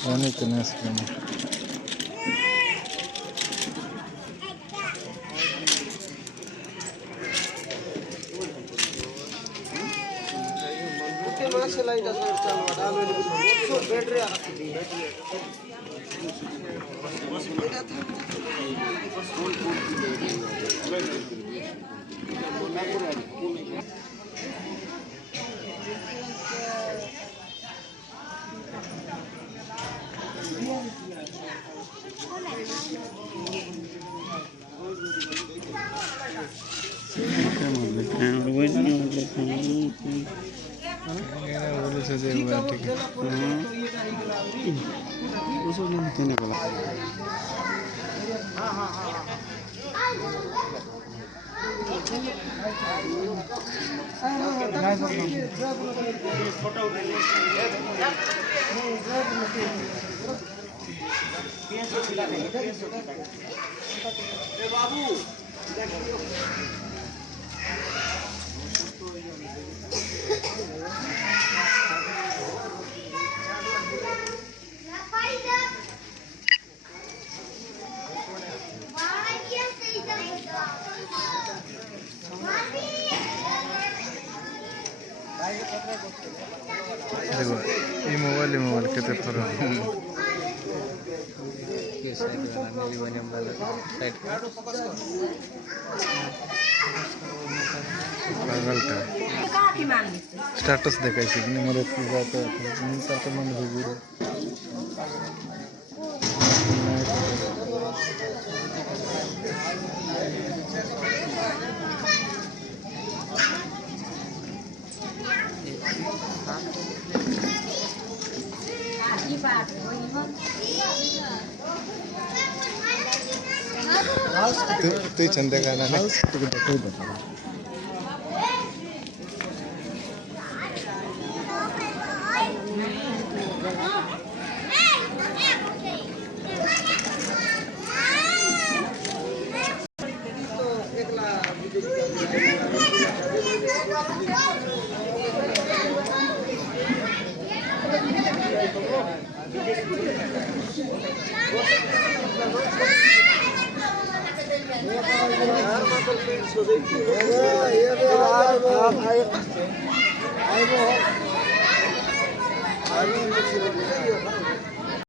Rani tenés que বলেছে যে ঠিক বাবু देखो ये मोबाइल कितने फर्क है पागलटा स्टेटस देखाइছে कि मरे पूजा तो तो मन हो तू चंदे गाना है तू देखो बता I